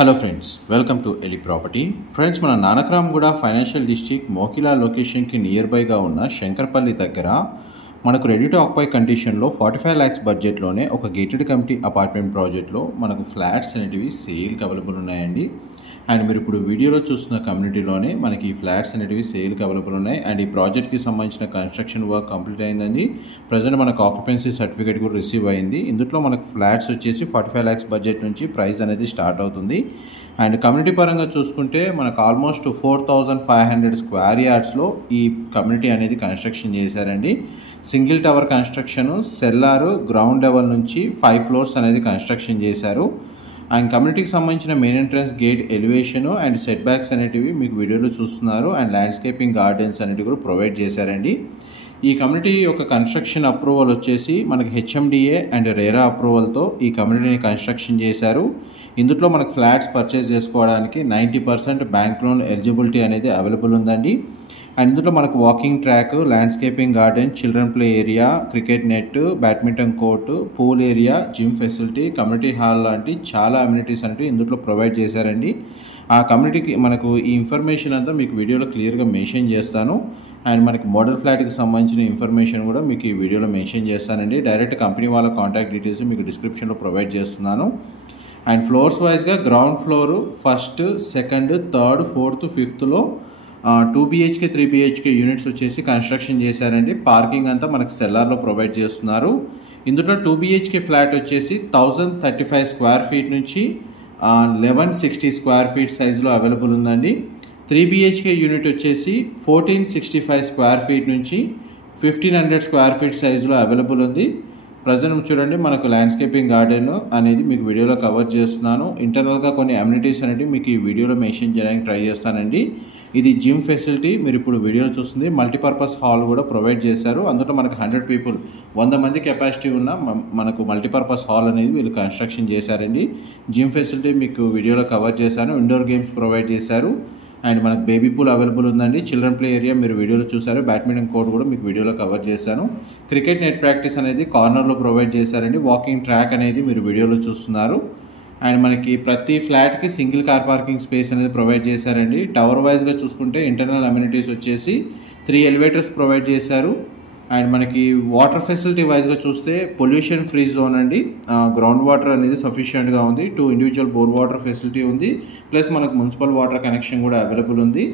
Hello friends, welcome to ఎలి property. Friends, మన Nanakramguda financial district Mokila లొకేషన్కి నియర్ బైగా ఉన్న శంకర్పల్లి దగ్గర మనకు రెడీ టు ఆక్యుపై కండిషన్లో 45 lakhs బడ్జెట్లోనే ఒక గేటెడ్ కమిటీ అపార్ట్మెంట్ ప్రాజెక్ట్లో మనకు ఫ్లాట్స్ అనేటివి సేల్కి అవైలబుల్ ఉన్నాయండి. అండ్ మీరు ఇప్పుడు వీడియోలో చూస్తున్న కమ్యూనిటీలోనే మనకి ఈ ఫ్లాట్స్ అనేటివి సేల్కి అవైలబుల్ ఉన్నాయి. అండ్ ఈ ప్రాజెక్ట్కి సంబంధించిన కన్స్ట్రక్షన్ వర్క్ కంప్లీట్ అయిందండి. ప్రజెంట్ మనకు ఆక్యుపెన్సీ సర్టిఫికేట్ కూడా రిసీవ్ అయింది. ఇందులో మనకు ఫ్లాట్స్ వచ్చేసి 45 lakhs బడ్జెట్ నుంచి ప్రైస్ అనేది స్టార్ట్ అవుతుంది. అండ్ కమ్యూనిటీ పరంగా చూసుకుంటే మనకు ఆల్మోస్ట్ 4500 స్క్వేర్ యార్డ్స్లో ఈ కమ్యూనిటీ అనేది కన్స్ట్రక్షన్ చేశారండి. Single tower construction, cellar, ground level నుంచి 5 floors అనేది కన్స్ట్రక్షన్ చేశారు. అండ్ కమ్యూనిటీకి సంబంధించిన main entrance gate elevation and set backs అనేటివి మీకు వీడియోలో చూస్తున్నారు. అండ్ ల్యాండ్స్కేపింగ్ గార్డెన్స్ అనేటివి కూడా ప్రొవైడ్ చేశారండి. ఈ కమ్యూనిటీ యొక్క కన్స్ట్రక్షన్ అప్రూవల్ వచ్చేసి మనకి హెచ్ఎండిఏ అండ్ రేరా అప్రూవల్తో ఈ కమ్యూనిటీని కన్స్ట్రక్షన్ చేశారు. ఇందులో మనకు ఫ్లాట్స్ పర్చేస్ చేసుకోవడానికి 90% బ్యాంక్ లోన్ ఎలిజిబిలిటీ అనేది అవైలబుల్ ఉందండి. అండ్ ఇందులో మనకు walking track, landscaping garden, children play area, cricket net, badminton court, pool area, gym facility, community hall లాంటి చాలా అమ్యూనిటీస్ అనేవి ఇందులో ప్రొవైడ్ చేశారండి. ఆ కమ్యూనిటీకి మనకు ఈ ఇన్ఫర్మేషన్ అంతా మీకు వీడియోలో క్లియర్గా మెన్షన్ చేస్తాను. అండ్ మనకి మోడల్ ఫ్లాట్కి సంబంధించిన ఇన్ఫర్మేషన్ కూడా మీకు ఈ వీడియోలో మెన్షన్ చేస్తానండి. డైరెక్ట్ కంపెనీ వాళ్ళ కాంటాక్ట్ డీటెయిల్స్ మీకు డిస్క్రిప్షన్లో ప్రొవైడ్ చేస్తున్నాను. అండ్ ఫ్లోర్స్ వైజ్గా ground floor 1st, 2nd, 3rd, 4th, 5thలో 2 BHK 3 BHK units వచ్చేసి కన్స్ట్రక్షన్ చేశారండి. పార్కింగ్ అంతా మనకు సెల్లార్లో ప్రొవైడ్ చేస్తున్నారు. ఇందులో 2 BHK ఫ్లాట్ వచ్చేసి 1035 స్క్వేర్ ఫీట్ నుంచి 1160 స్క్వేర్ ఫీట్ సైజులో అవైలబుల్ ఉందండి. 3 BHK యూనిట్ వచ్చేసి 1465 స్క్వేర్ ఫీట్ నుంచి 1500 స్క్వేర్ ఫీట్ సైజులో అవైలబుల్ ఉంది. ప్రజెంట్ చూడండి, మనకు ల్యాండ్స్కేపింగ్ గార్డెన్ అనేది మీకు వీడియోలో కవర్ చేస్తున్నాను. ఇంటర్నల్గా కొన్ని అమ్యూనిటీస్ అనేవి మీకు ఈ వీడియోలో మెన్షన్ చేయడానికి ట్రై చేస్తానండి. ఇది జిమ్ ఫెసిలిటీ, మీరు ఇప్పుడు వీడియోలో చూస్తుంది. మల్టీపర్పస్ హాల్ కూడా ప్రొవైడ్ చేశారు. అందులో మనకు 100 people 100 మంది కెపాసిటీ ఉన్న మనకు మల్టీపర్పస్ హాల్ అనేది వీళ్ళు కన్స్ట్రక్షన్ చేశారండి. జిమ్ ఫెసిలిటీ మీకు వీడియోలో కవర్ చేశాను. ఇండోర్ గేమ్స్ ప్రొవైడ్ చేశారు. అండ్ మనకు బేబీ పూల్ అవైలబుల్ ఉందండి. చిల్డ్రన్ ప్లే ఏరియా మీరు వీడియోలో చూసారు. బ్యాడ్మింటన్ కోర్ట్ కూడా మీకు వీడియోలో కవర్ చేశాను. క్రికెట్ నెట్ ప్రాక్టీస్ అనేది కార్నర్లో ప్రొవైడ్ చేశారండి. వాకింగ్ ట్రాక్ అనేది మీరు వీడియోలో చూస్తున్నారు. అండ్ మనకి ప్రతి ఫ్లాట్కి సింగిల్ కార్ పార్కింగ్ స్పేస్ అనేది ప్రొవైడ్ చేశారండి. టవర్ వైజ్గా చూసుకుంటే ఇంటర్నల్ అమ్యూనిటీస్ వచ్చేసి 3 elevators ప్రొవైడ్ చేశారు. అండ్ మనకి వాటర్ ఫెసిలిటీ వైజ్గా చూస్తే పొల్యూషన్ ఫ్రీ జోన్ అండి. గ్రౌండ్ వాటర్ అనేది సఫిషియెంట్గా ఉంది. 2 individual బోర్ వాటర్ ఫెసిలిటీ ఉంది. ప్లస్ మనకు మున్సిపల్ వాటర్ కనెక్షన్ కూడా అవైలబుల్ ఉంది.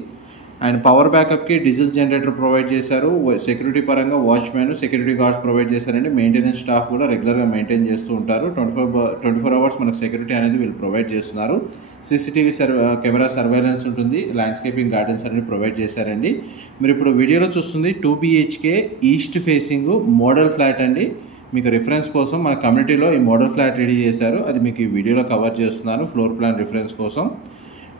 అండ్ పవర్ బ్యాకప్కి డీజిల్ జనరేటర్ ప్రొవైడ్ చేశారు. సెక్యూరిటీ పరంగా వాచ్మెన్, సెక్యూరిటీ గార్డ్స్ ప్రొవైడ్ చేశారండి. మెయింటెనెన్స్ స్టాఫ్ కూడా రెగ్యులర్గా మెయింటైన్ చేస్తూ ఉంటారు. 24 hours మనకు సెక్యూరిటీ అనేది వీళ్ళు ప్రొవైడ్ చేస్తున్నారు. CCTV కెమెరా సర్వైలెన్స్ ఉంటుంది. ల్యాండ్స్కేపింగ్ గార్డెన్స్ అనేది ప్రొవైడ్ చేశారండి. మీరు ఇప్పుడు వీడియోలో చూస్తుంది 2 BHK east facing model flat అండి. మీకు రిఫరెన్స్ కోసం మన కమ్యూనిటీలో ఈ మోడల్ ఫ్లాట్ రెడీ చేశారు. అది మీకు ఈ వీడియోలో కవర్ చేస్తున్నాను ఫ్లోర్ ప్లాన్ రిఫరెన్స్ కోసం.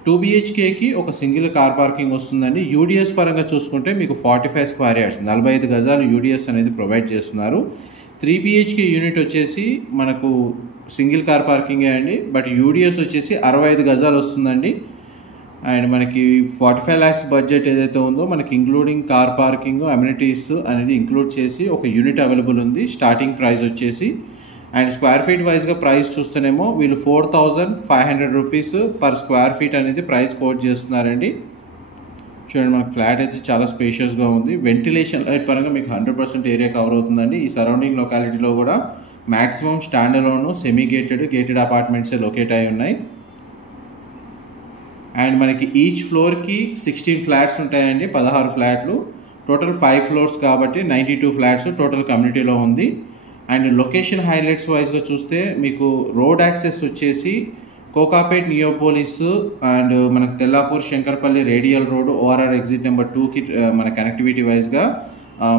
2 BHKకి ఒక సింగిల్ కార్ పార్కింగ్ వస్తుందండి. UDS పరంగా చూసుకుంటే మీకు 45 స్క్వేర్ యార్డ్స్ 45 గజాలు UDS అనేది ప్రొవైడ్ చేస్తున్నారు. 3 BHK యూనిట్ వచ్చేసి మనకు సింగిల్ కార్ పార్కింగే అండి. బట్ UDS వచ్చేసి 65 గజాలు వస్తుందండి. అండ్ మనకి 45 lakhs బడ్జెట్ ఏదైతే ఉందో మనకి ఇంక్లూడింగ్ కార్ పార్కింగ్, అమ్యూనిటీస్ అనేది ఇంక్లూడ్ చేసి ఒక యూనిట్ అవైలబుల్ ఉంది. స్టార్టింగ్ ప్రైస్ వచ్చేసి అండ్ స్క్వేర్ ఫీట్ వైజ్గా ప్రైస్ చూస్తేనేమో వీళ్ళు 4500 rupees పర్ స్క్వేర్ ఫీట్ అనేది ప్రైస్ కోట్ చేస్తున్నారండి. చూడండి, మనకు ఫ్లాట్ అయితే చాలా స్పేషియస్గా ఉంది. వెంటిలేషన్ లైట్ పరంగా మీకు 100% ఏరియా కవర్ అవుతుందండి. ఈ సరౌండింగ్ లొకాలిటీలో కూడా maximum stand alone, semi gated అపార్ట్మెంట్సే లొకేట్ అయి ఉన్నాయి. అండ్ మనకి ఈచ్ ఫ్లోర్కి 16 ఫ్లాట్స్ ఉంటాయండి. 16 ఫ్లాట్లు, టోటల్ 5 floors కాబట్టి 92 ఫ్లాట్స్ టోటల్ కమ్యూనిటీలో ఉంది. అండ్ లొకేషన్ హైలైట్స్ వైజ్గా చూస్తే మీకు రోడ్ యాక్సెస్ వచ్చేసి కోకాపేట్, నియోపోలిస్ అండ్ మనకు Tellapur, Shankarpalli radial road, ORR exit number 2కి మన కనెక్టివిటీ వైజ్గా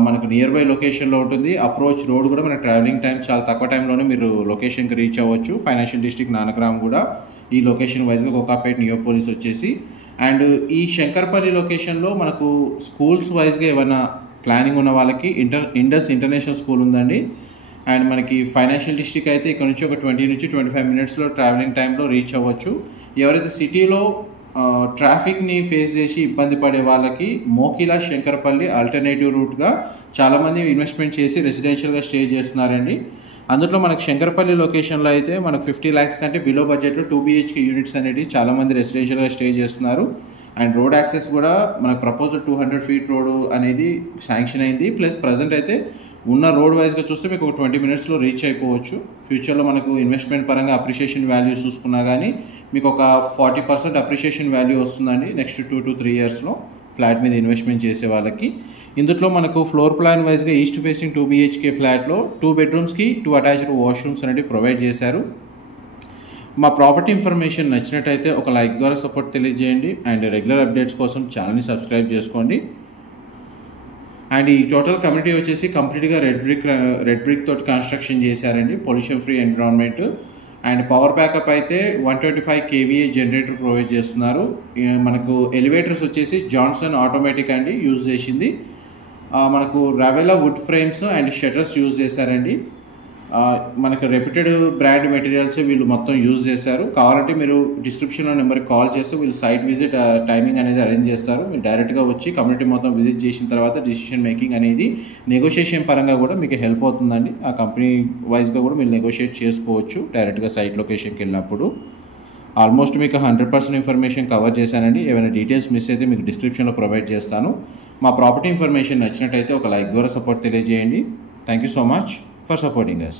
మనకు నియర్ బై లొకేషన్లో ఉంటుంది. అప్రోచ్ రోడ్ కూడా మన ట్రావెలింగ్ టైం చాలా తక్కువ టైంలోనే మీరు లొకేషన్కి రీచ్ అవ్వచ్చు. ఫైనాన్షియల్ డిస్ట్రిక్ట్ నానక్రామ్ కూడా ఈ లొకేషన్ వైజ్గా కోకాపేట్, నియోపోలిస్ వచ్చేసి. అండ్ ఈ శంకర్పల్లి లొకేషన్లో మనకు స్కూల్స్ వైజ్గా ఏమైనా ప్లానింగ్ ఉన్న వాళ్ళకి ఇండస్ ఇంటర్నేషనల్ స్కూల్ ఉందండి. అండ్ మనకి ఫైనాన్షియల్ డిస్ట్రిక్ట్ అయితే ఇక్కడ నుంచి ఒక 20 నుంచి 25 minutesలో ట్రావెలింగ్ టైంలో రీచ్ అవ్వచ్చు. ఎవరైతే సిటీలో ట్రాఫిక్ని ఫేస్ చేసి ఇబ్బంది పడే వాళ్ళకి మోకిలా, శంకర్పల్లి ఆల్టర్నేటివ్ రూట్గా చాలామంది ఇన్వెస్ట్మెంట్ చేసి రెసిడెన్షియల్గా స్టే చేస్తున్నారండి. అందులో మనకు శంకరపల్లి లొకేషన్లో అయితే మనకు 50 lakhs కంటే బిలో బడ్జెట్లో 2 BHK యూనిట్స్ అనేది చాలామంది రెసిడెన్షియల్గా స్టే చేస్తున్నారు. అండ్ రోడ్ యాక్సెస్ కూడా మనకు ప్రపోజల్ 200 feet రోడ్ అనేది శాంక్షన్ అయింది. ప్లస్ ప్రజెంట్ అయితే ఉన్న రోడ్ వైజ్గా చూస్తే మీకు ఒక 20 minutesలో రీచ్ అయిపోవచ్చు. ఫ్యూచర్లో మనకు ఇన్వెస్ట్మెంట్ పరంగా అప్రిషియేషన్ వాల్యూ చూసుకున్నా కానీ మీకు ఒక 40% అప్రిషియేషన్ వాల్యూ వస్తుందండి నెక్స్ట్ 2 to 3 yearsలో ఫ్లాట్ మీద ఇన్వెస్ట్మెంట్ చేసే వాళ్ళకి. ఇందులో మనకు ఫ్లోర్ ప్లాన్ వైజ్గా ఈస్ట్ ఫేసింగ్ 2 BHK ఫ్లాట్లో 2 bedrooms-కి 2 attached washrooms అనేవి ప్రొవైడ్ చేశారు. మా ప్రాపర్టీ ఇన్ఫర్మేషన్ నచ్చినట్టయితే ఒక లైక్ ద్వారా సపోర్ట్ తెలియజేయండి. అండ్ రెగ్యులర్ అప్డేట్స్ కోసం ఛానల్ని సబ్స్క్రైబ్ చేసుకోండి. అండ్ ఈ టోటల్ కమ్యూనిటీ వచ్చేసి కంప్లీట్గా రెడ్ బ్రిక్ తోటి కన్స్ట్రక్షన్ చేశారండి, pollution free environment. And power backup అయితే 125 kVA జనరేటర్ ప్రొవైడ్ చేస్తున్నారు. మనకు ఎలివేటర్స్ వచ్చేసి జాన్సన్ ఆటోమేటిక్ అండి యూజ్ చేసింది. మనకు రావెలా wood frames and shutters use చేశారండి. మనకు రెప్యూటెడ్ బ్రాండ్ మెటీరియల్స్ వీళ్ళు మొత్తం యూజ్ చేశారు. కావాలంటే మీరు డిస్క్రిప్షన్లో నెంబర్కి కాల్ చేస్తే వీళ్ళు సైట్ విజిట్ టైమింగ్ అనేది అరేంజ్ చేస్తారు. మీరు డైరెక్ట్గా వచ్చి కమ్యూనిటీ మొత్తం విజిట్ చేసిన తర్వాత డిసిషన్ మేకింగ్ అనేది నెగోషియేషన్ పరంగా కూడా మీకు హెల్ప్ అవుతుందండి. ఆ కంపెనీ వైజ్గా కూడా మీరు నెగోషియేట్ చేసుకోవచ్చు డైరెక్ట్గా సైట్ లొకేషన్కి వెళ్ళినప్పుడు. ఆల్మోస్ట్ మీకు 100% ఇన్ఫర్మేషన్ కవర్ చేశానండి. ఏమైనా డీటెయిల్స్ మిస్ అయితే మీకు డిస్క్రిప్షన్లో ప్రొవైడ్ చేస్తాను. మా ప్రాపర్టీ ఇన్ఫర్మేషన్ నచ్చినట్టయితే ఒక లైక్ ద్వారా సపోర్ట్ తెలియజేయండి. Thank you so much for supporting us.